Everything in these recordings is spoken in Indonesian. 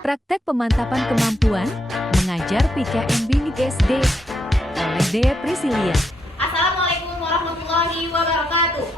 Praktek pemantapan kemampuan mengajar PKMB SD oleh Dea Priscilia. Assalamualaikum warahmatullahi wabarakatuh.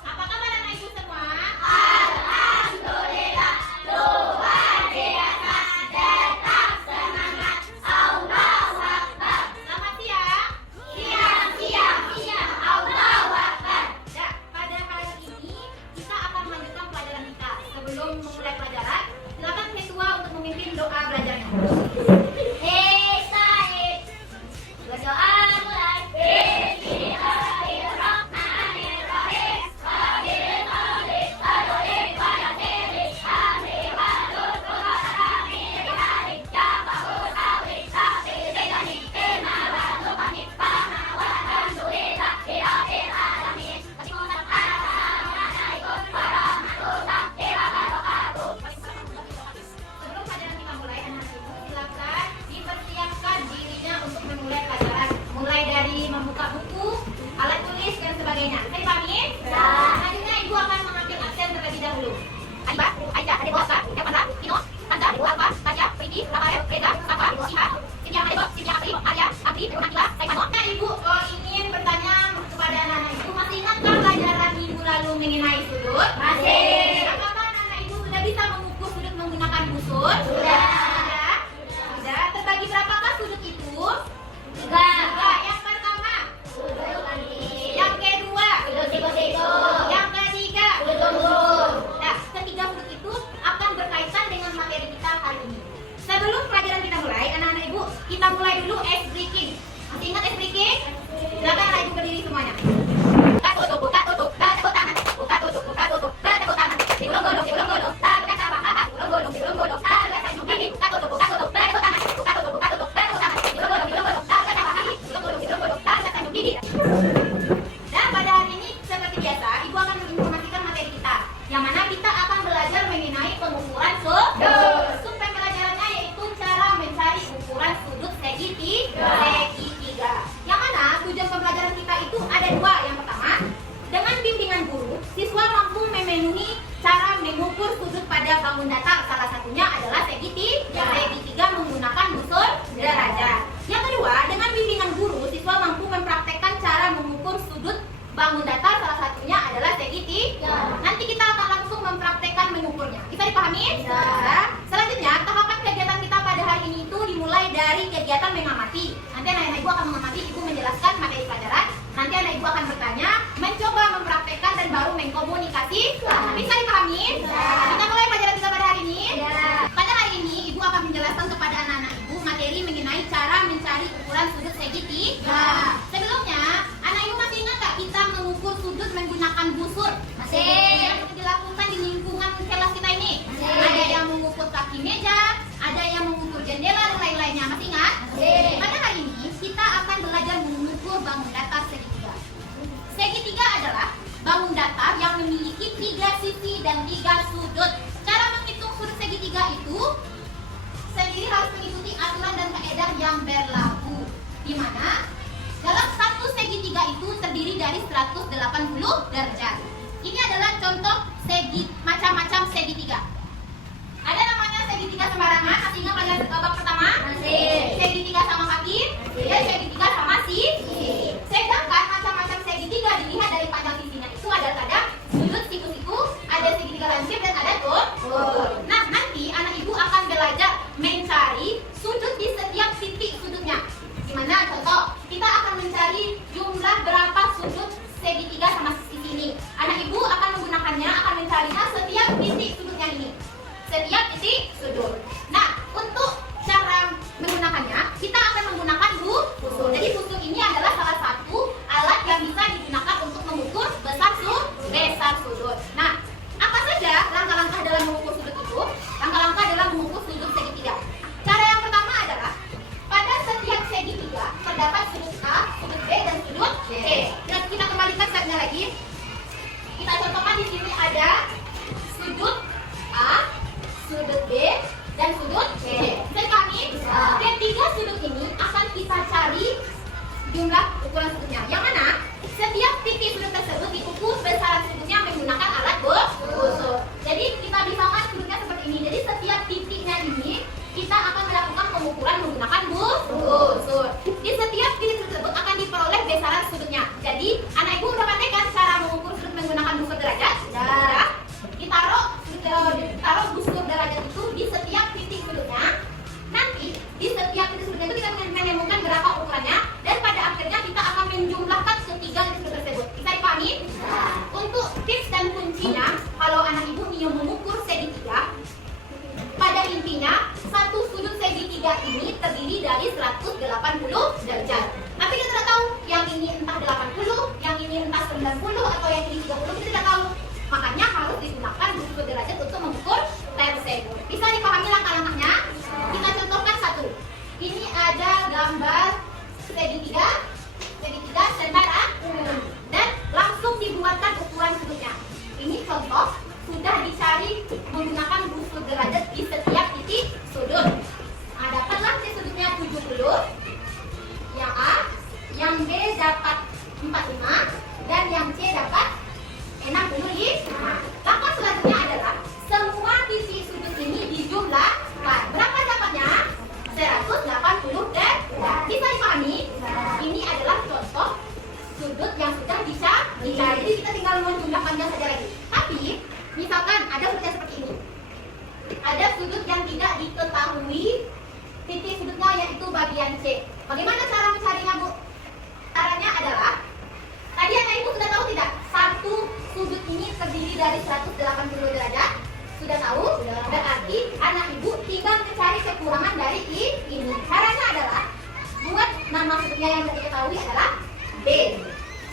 Apa kabar anak ibu semua? Alhamdulillah, luar biasa, tetap semangat, Allahu Akbar. Selamat siang. Siang, Allahu Akbar. Ya, pada hari ini kita akan melanjutkan pelajaran kita. Sebelum memulai pelajaran, silakan ketua untuk memimpin doa belajarnya. Berdoa mulai. Sebelum pelajaran kita mulai, anak ibu silakan dipersiapkan dirinya untuk memulai pelajaran. Mulai dari membuka buku, alat tulis dan sebagainya. Saya dipahami? Ya. Selanjutnya ibu akan mengambil absen terlebih dahulu. Aiba, Aisyah, Adik Oscar, Evan, Pino, Tanda, Alfa, Tasya, Priti, Rafael, Reza, Safa, Siha, Cynthia, Adik, Cynthia, Apri, Arya, Abdi, Nakila, Saifano. Nah, ibu ingin bertanya kepada anak-anak ibu, masih ingatkah pelajaran minggu lalu mengenai sudut? Masih. Apakah anak ibu sudah bisa mengukur sudut menggunakan busur? Sudah. Sudah. Terbagi berapakah sudut itu? Tiga. Yang pertama. Yang kedua. Yang ketiga. Nah, ketiga sudut itu akan berkaitan dengan materi kita hari ini. Sebelum pelajaran kita mulai, anak-anak ibu, kita mulai dulu ice breaking. Masih ingat ice breaking? Silakan anak ibu berdiri semuanya. Buka tutup, tepuk tangan. Buka tutup, tepuk tangan. Digulung-gulung, taruhkan sama, gulung-gulung, taruhkan senyum gigi. Buka tutup, tepuk tangan. Buka tutup, tepuk tangan. Digulung-gulung, taruhkan sama, gulung-gulung, taruhkan senyum gigi. Dan pada hari ini seperti biasa, ibu akan menginformasikan materi kita, yang mana kita akan belajar mengenai pengukuran sudut. Sub pembelajarannya yaitu cara mencari ukuran sudut segitiga. Yang mana tujuan pembelajaran kita itu ada dua. Yang pertama, dengan bimbingan guru, siswa mampu memenuhi cara mengukur sudut pada bangun datar. Salah satunya adalah segitiga menggunakan busur derajat. Yang kedua, dengan bimbingan guru, siswa mampu mempraktekkan cara mengukur sudut bangun datar. Salah satunya adalah segitiga. Nanti kita akan langsung mempraktekkan mengukurnya. Bisa dipahami? Ya. Selanjutnya, tahapan kegiatan kita pada hari ini itu dimulai dari kegiatan mengamati. Nanti anak-anak ibu akan mengamati, ibu menjelaskan materi pelajaran. Nanti anak ibu akan bertanya, mencoba mempraktekkan dan baru mengkomunikasi. Bisa dipahami? Kita mulai pelajaran kita pada hari ini. Pada hari ini, ibu akan menjelaskan kepada anak-anak ibu materi mengenai cara mencari ukuran sudut segitiga. Sebelumnya, anak ibu masih ingat tak kita mengukur sudut menggunakan busur? Masih. Yang dilakukan di lingkungan kelas kita ini. Ada yang mengukur kaki meja, ada yang mengukur jendela dan lain-lainnya. Masih ingat? Pada hari ini, kita akan belajar mengukur bangun datar segitiga. Segitiga adalah bangun datar yang memiliki 3 sisi dan 3 sudut. Cara menghitung sudut segitiga itu sendiri harus mengikuti aturan dan kaidah yang berlaku, di mana dalam satu segitiga itu terdiri dari 180 derajat. Ini adalah contoh macam-macam segitiga. Ada namanya segitiga sembarangan. Masih ingat pelajaran babak pertama? Segitiga sama kaki, dan segitiga sama sisi. Sedangkan macam-macam segitiga dilihat dari panjang sisinya itu ada kadang sudut siku-siku, ada segitiga lancip dan ada tur. Nah, nanti anak ibu akan belajar mencari sudut di setiap titik sudutnya. Gimana? Contoh, kita akan mencari jumlah berapa sudut segitiga sama sisi ini. Anak ibu akan menggunakannya, akan mencarinya setiap titik sudutnya ini. Setiap titik sudut. Nah, untuk cara menggunakannya, kita akan menggunakan busur. Jadi busur ini adalah salah satu alat yang bisa digunakan untuk mengukur besar sudut. Nah, apa saja langkah-langkah dalam mengukur sudut itu? Langkah-langkah dalam mengukur sudut segitiga. Cara yang pertama adalah pada setiap segitiga terdapat sudut A, sudut B, dan sudut C. Dan kita kembalikan slide-nya lagi. Kita contohkan di sini ada sudut A, sudut B, dan sudut C. Bisa dipahami? Ketiga sudut ini akan kita cari jumlah ukuran ukuran sudutnya. Yang mana setiap titik sudut tersebut diukur besaran sudutnya menggunakan alat busur. Jadi kita misalkan sudutnya seperti ini. Jadi setiap titiknya ini kita akan melakukan pengukuran menggunakan busur. Di setiap titik tersebut akan diperoleh besaran sudutnya. Jadi anak ibu udah pandai kan cara mengukur sudut menggunakan busur derajat? Ya. Ditaruh busur derajat itu di setiap titik sudutnya. Nanti di setiap titik sudutnya itu kita menemukan berapa ukurannya dan pada akhirnya kita akan menjumlahkan ketiga titik sudut tersebut. Bisa dipahami? Untuk tips dan kuncinya, kalau anak ibu ingin mengukur segitiga, pada intinya satu sudut segitiga ini terdiri dari 180 derajat. Tapi kita tidak tahu yang ini entah 80, yang ini entah 90 atau yang ini 30, kita tidak tahu. Makanya harus digunakan busur derajat untuk mengukur tersebut. Bisa dipahami langkah-langkahnya? Kita contohkan satu. Ini ada gambar segitiga sementara dan langsung dibuatkan ukuran sudutnya. Ini contoh sudah dicari menggunakan busur derajat di setiap titik sudut. Nah, dapatlah C sudutnya 70, yang A, yang B dapat 45 dan yang C dapat 65. Langkah selanjutnya adalah semua titik sudut ini dijumlahkan. Berapa dapatnya? 180 dan bisa dipahami? Ini adalah contoh sudut yang sudah bisa dicari. Jadi kita tinggal menjumlahkannya saja lagi. Tapi misalkan ada sudutnya seperti ini. Ada sudut yang tidak diketahui titik sudutnya, yaitu bagian C. Bagaimana cara mencarinya, Bu? Caranya adalah tadi anak ibu sudah tahu tidak? Satu sudut ini terdiri dari 180 derajat. Sudah tahu? Berarti anak ibu tinggal mencari kekurangan dari ini. Caranya adalah buat nama sudutnya yang tidak diketahui adalah B.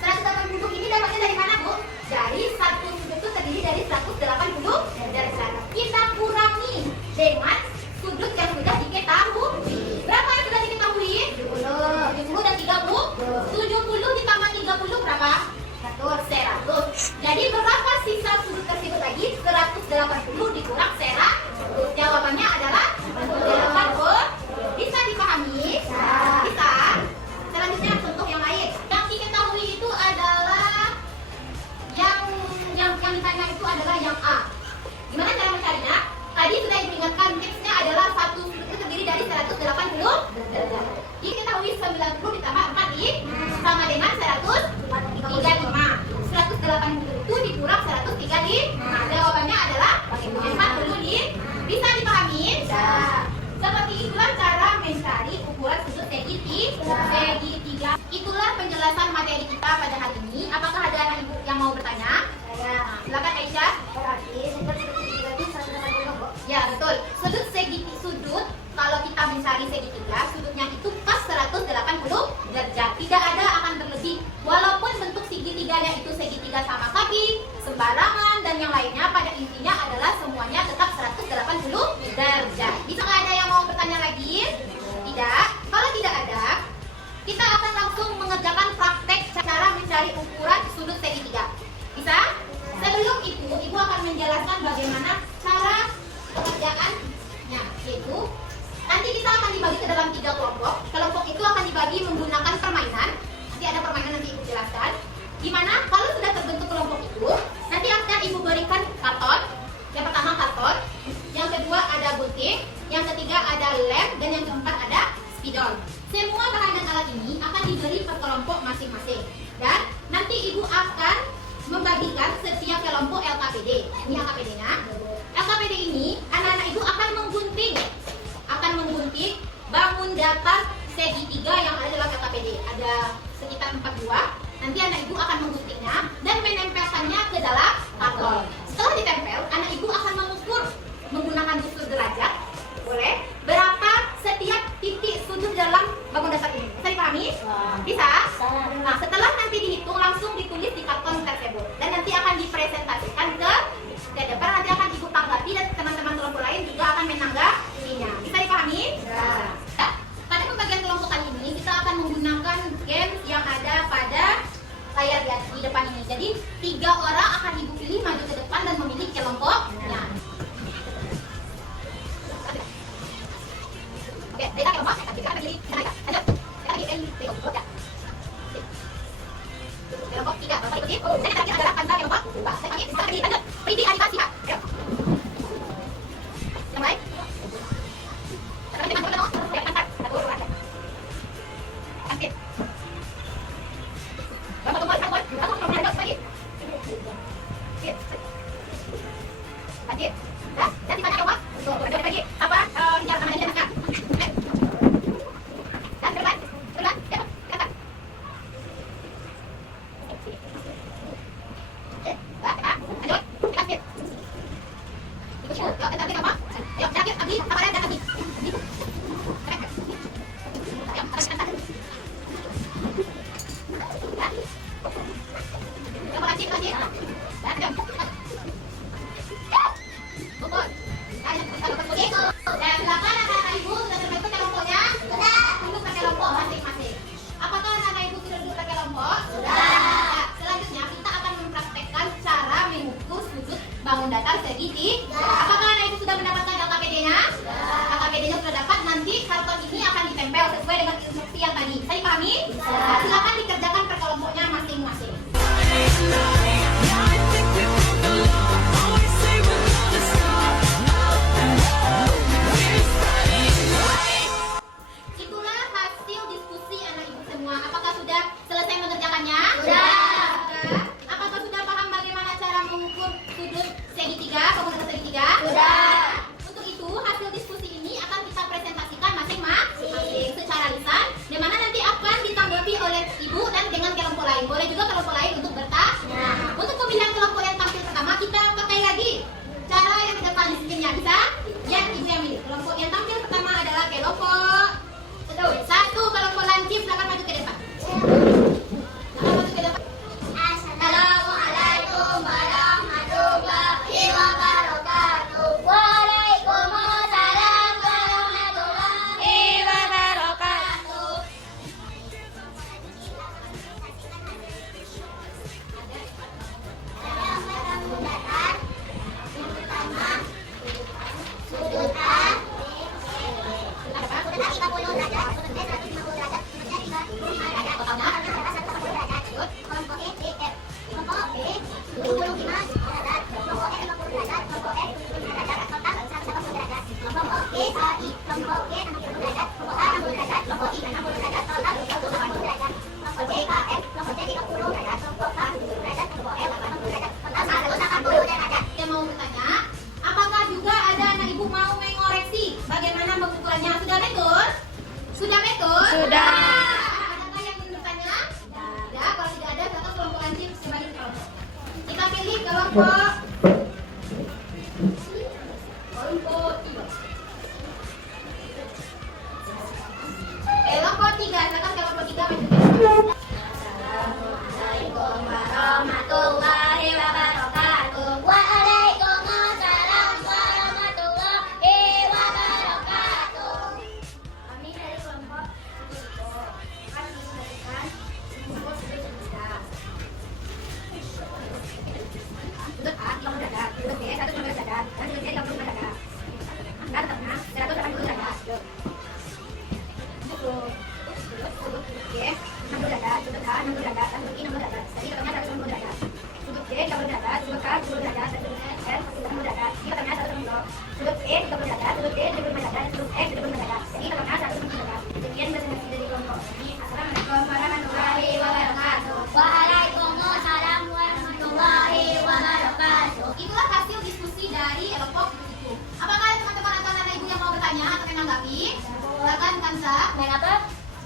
180 ini dapatnya dari mana, Bu? Dari satu sudut itu terdiri dari 180 derajat. Kita kurangi dengan sudut yang sudah diketahui. Berapa yang sudah diketahui? 70 dan 30. 70 ditambah 30 berapa? 100. Jadi berapa sisa sudut tersebut lagi? 180 dikurang 100. Jawabannya adalah 80. Bisa dipahami? Bisa. Selanjutnya contoh yang lain. Yang diketahui itu adalah yang ditanya itu adalah yang A. Gimana cara mencarinya? Tadi sudah diingatkan, tipsnya adalah satu sudut itu terdiri dari 180 derajat. Diketahui 90 ditambah 4 sama dengan 135. 180 itu dikurang 135. Jawabannya adalah 40. Bisa dipahami? Seperti itulah cara mencari ukuran sudut segitiga. Itulah penjelasan materi kita pada hari ini. Apakah ada anak ibu yang mau bertanya? Silakan Aisyah. Ya, betul. Sudut kalau kita mencari segitiga, sudutnya itu pas 180 derajat. Tidak ada akan berlebih. Walaupun bentuk segitiganya itu segitiga sama kaki, sembarangan dan yang lainnya, pada intinya adalah semuanya tetap 180 derajat. Bisa nggak ada yang mau bertanya lagi? Tidak. Kalau tidak ada, kita akan langsung mengerjakan praktek cara mencari ukuran sudut segitiga. Bisa? Sebelum itu, Ibu akan menjelaskan bagaimana cara pengerjaannya, yaitu nanti kita akan dibagi ke dalam 3 kelompok. Kelompok itu akan dibagi menggunakan permainan. Nanti ada permainan, nanti Ibu jelaskan. Gimana kalau sudah terbentuk kelompok itu, nanti akan Ibu berikan karton. Yang pertama karton, yang kedua ada gunting, yang ketiga ada lem, dan yang keempat ada spidol. Semua bahan dan alat ini akan diberi per kelompok masing-masing. Dan nanti Ibu akan membagikan setiap kelompok LKPD. Ini LKPD-nya. LKPD ini anak-anak Ibu akan menggunting bangun datar segitiga yang ada dalam LKPD. Ada sekitar 4 buah. Nanti anak Ibu akan mengguntingnya dan menempelkannya ke dalam karton. Setelah ditempel, anak Ibu akan mengukur menggunakan busur derajat. Boleh? Berapa setiap titik sudut dalam bangun dasar ini? Bisa dipahami? Bisa? Nah, setelah nanti dihitung, langsung ditulis di karton tersebut. Dan nanti akan dipresentasikan ke depan. Nanti akan Ibu tanggapi dan teman-teman kelompok lain juga akan menanggapinya. Bisa dipahami? Ya. Pada pembagian kelompok kali ini, kita akan menggunakan game yang ada pada layar di depan ini. Jadi 3 orang akan Ibu pilih maju ke depan dan memilih kelompoknya. Oke, kita kelompok. Kita pilih. Lanjut. Kita pilih kelompok ya. Sip. Dan yang terakhir adalah pangkal kelompok. Saya panggil, sekarang lanjut. Pridi Arifah Sihat. Ayo. Yang lain? Satu lagi, teman-teman, dong. Ayo, angkat. Satu, dua, tiga. Angkat. Kelompok tumpul, satu, lanjut lagi. Sip. Lanjut. Dah, dan sisanya kelompok. Tuh, lanjut lagi. Apa? Tinggal namanya dan angkat. Dan ke depan. Ke depan. Ya, ke atas. Bangun datar segitiga. Apakah anak ibu sudah mendapatkan LKPD-nya? LKPD-nya sudah dapat. Nanti karton ini akan ditempel sesuai dengan instruksi yang tadi. Saya dipahami? Silakan dikerjakan per kelompoknya masing-masing. Itulah hasil diskusi anak ibu semua. Apakah sudah selesai mengerjakannya? Sudah. Apakah sudah paham bagaimana cara mengukur sudut segitiga, penggunaan segitiga? Sudah. Untuk itu, hasil diskusi ini akan kita presentasikan masing-masing secara lisan, di mana nanti akan ditanggapi oleh ibu dan dengan kelompok lain. Boleh juga kelompok lain untuk bertanya. Untuk pemilihan kelompok yang tampil pertama, kita pakai lagi cara yang di depan di screen-nya. Bisa? Ya, ibu yang milih. Kelompok yang tampil pertama adalah kelompok satu, kelompok lancip. Silakan maju ke depan. Silakan maju ke depan. Assalamualaikum warahmatullahi wabarakatuh. Waalaikumsalam warahmatullahi wabarakatuh. Sudut A, sudut A 50 derajat, sudut B 150 derajat, sudut C 55 derajat. Totalnya 180 derajat. Kelompok E, F. Kelompok B 75 derajat, kelompok E 50 derajat, kelompok F 75 derajat, total 180 derajat. Kelompok G, A, I, kelompok G 60 derajat, kelompok A 60 derajat, kelompok I 60 derajat, total 180 derajat. Kelompok C, K, F, kelompok C 30 derajat, kelompok K 70 derajat, kelompok L 80 derajat, total 180 derajat. Saya mau bertanya, apakah juga ada anak ibu mau mengoreksi bagaimana pengukurannya? Sudah betul? Sudah betul? Sudah. Adakah yang ingin bertanya? Ya, kalau tidak ada, silakan kelompok lancip sebagai kelompok. Kita pilih kelompok tiga. Kelompok tiga, silakan kelompok tiga maju ke depan. Assalamualaikum warahmatullahi wabarakatuh. Waalaikumsalam warahmatullahi wabarakatuh. Kami dari kelompok akan memberikan sudut segitiga. Sudut A 30 derajat, sudut B 150 derajat, dan sudut C 35 derajat. Angka tetapnya 180 derajat. Sudut G 60 derajat, sudut A 60 derajat, dan sudut I 60 derajat. Jadi totalnya 160 derajat. Sudut D 30 derajat, sudut K 70 derajat, dan sudut L 60 derajat. Jadi totalnya 160. Sudut E 30 derajat, sudut D 75 derajat, dan sudut F 75 derajat. Jadi totalnya 160 derajat. Sekian presentasi dari kelompok ini. Assalamualaikum warahmatullahi wabarakatuh. Waalaikumsalam warahmatullahi wabarakatuh. Itulah hasil diskusi dari kelompok itu. Apakah ada teman-teman atau anak ibu yang mau bertanya atau menanggapi? Silakan Kansa. Kenapa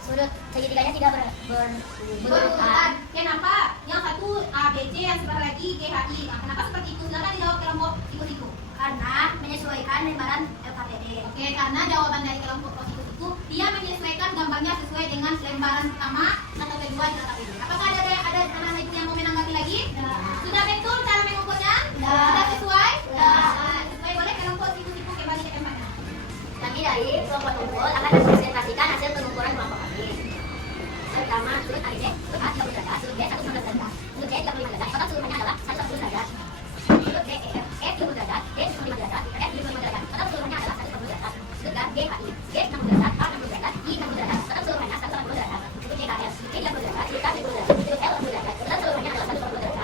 sudut segitiganya tidak berurutan? Kenapa? Yang satu A, B, C, yang sebelah lagi G, H, I. Nah, kenapa seperti itu? Silakan dijawab kelompok itu. Karena menyesuaikan lembaran LKPD. Oke, karena jawaban dari kelompok itu dia menyesuaikan gambarnya sesuai dengan lembaran pertama atau kedua di LKPD. Apakah ada anak ibu yang mau menanggapi lagi? Sudah betul cara mengukurnya? Sudah sesuai? Sesuai. Boleh kelompok itu kembali ke tempatnya. Kami dari kelompok tumpul akan mempresentasikan hasil pengukuran kelompok kami. Pertama, sudut ABC, sudut A 30 derajat, sudut B 119 derajat, sudut C 35 derajat, total seluruhnya adalah 140 derajat. Sudut D, E, F 70 derajat, D 75 derajat, F 75 derajat, total seluruhnya adalah 140 derajat. Sudut G, H, I, G 60 derajat, K 60 derajat, I 60 derajat, total seluruhnya 180 derajat. Sudut C, K, L, G 30 derajat, sudut K 70 derajat, sudut L 60 derajat, total seluruhnya adalah 140 derajat.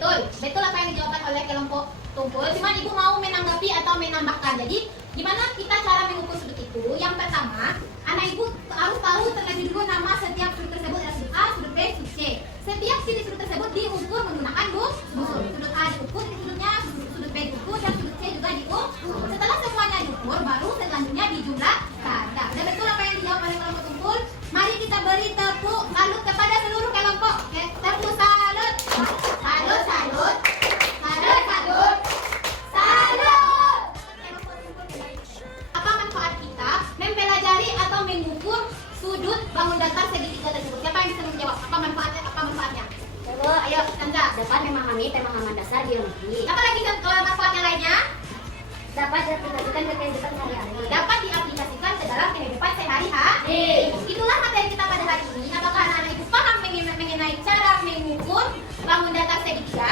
betul. Betul apa yang dijawabkan oleh kelompok Tumpul. Cuman ibu mau menanggapi atau menambahkan. Jadi gimana kita cara mengukur sudut itu? Yang pertama, anak ibu harus tahu terlebih dulu nama setiap sudut tersebut adalah sudut A, sudut B, sudut C. Setiap sisi sudut tersebut diukur menggunakan busur. Sudut A diukur, sudutnya, sudut B diukur, dan sudut C juga diukur. Setelah semuanya diukur, baru selanjutnya dijumlahkan. Nah, udah betul apa yang dijawab oleh kelompok Tumpul. Mari kita beri tepuk salut kepada seluruh kelompok. Oke, tepuk salut. Salut, salut. Salut, salut. Salut. Apa manfaat kita mempelajari atau mengukur sudut bangun datar segitiga tersebut? Siapa yang bisa menjawab? Apa manfaatnya? Apa manfaatnya? Coba, Ayo, Chandra. dapat memahami pemahaman dasar geometri. Apa lagi manfaatnya lainnya? Dapat diaplikasikan ke kehidupan sehari-hari. Dapat diaplikasikan ke dalam kehidupan sehari-hari. Itulah materi kita pada hari ini. Apakah anak-anak ibu paham mengenai cara mengukur bangun datar segitiga?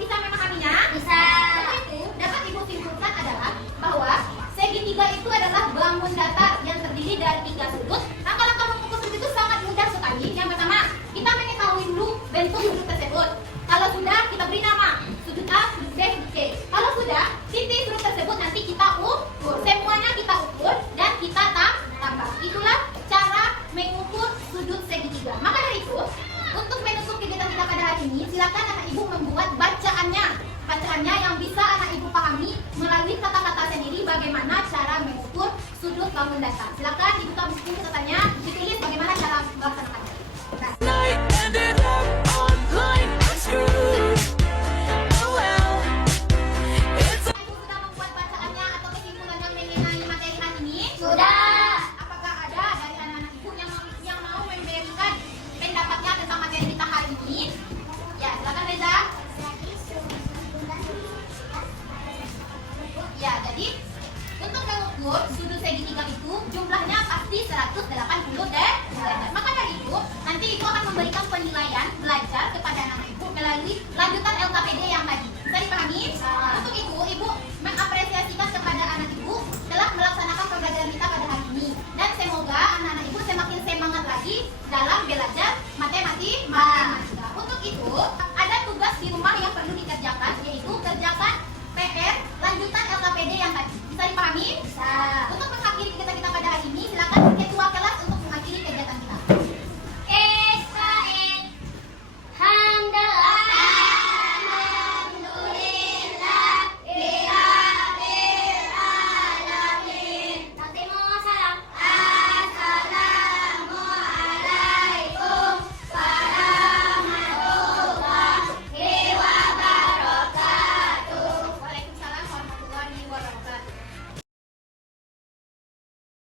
Bisa memahaminya? Bisa. Untuk itu, dapat ibu simpulkan adalah bahwa segitiga itu adalah bangun datar yang terdiri dari 3 sudut. Langkah-langkah mengukur sudut itu sangat mudah sekali. Yang pertama, kita mengetahui dulu bentuk sudut tersebut. Kalau sudah, kita beri nama sudut A, sudut B, sudut C. Kalau sudah, titik sudut tersebut nanti kita ukur. Semuanya kita ukur dan kita tambah. Itulah cara mengukur sudut segitiga. Maka dari itu, untuk menutup kegiatan kita pada hari ini, silakan anak ibu membuat bacaannya yang bisa anak ibu pahami melalui kata-kata sendiri bagaimana cara mengukur sudut bangun datar. Silakan dibuka buku catatannya, ditulis bagaimana cara melaksanakannya. Nah. Night ended up online, I'm screwed. Oh well, it's Ibu sudah membuat bacaannya atau kesimpulannya mengenai materi hari ini? Sudah. Apakah ada dari anak-anak ibu yang mau memberikan pendapatnya tentang materi kita hari ini? Ya, silakan Reza. Ya, jadi untuk mengukur sudut segitiga itu jumlahnya pasti 180 derajat. Maka dari itu, nanti ibu akan memberikan penilaian belajar kepada anak ibu melalui lanjutan LKPD yang tadi. Bisa dipahami? Untuk itu, ibu mengapresiasikan kepada anak ibu telah melaksanakan pembelajaran kita pada hari ini. Dan semoga anak-anak ibu semakin semangat lagi dalam belajar matematika. Untuk itu, ada tugas di rumah yang perlu dikerjakan, yaitu kerjakan PR lanjutan LKPD yang tadi. Bisa dipahami? Bisa.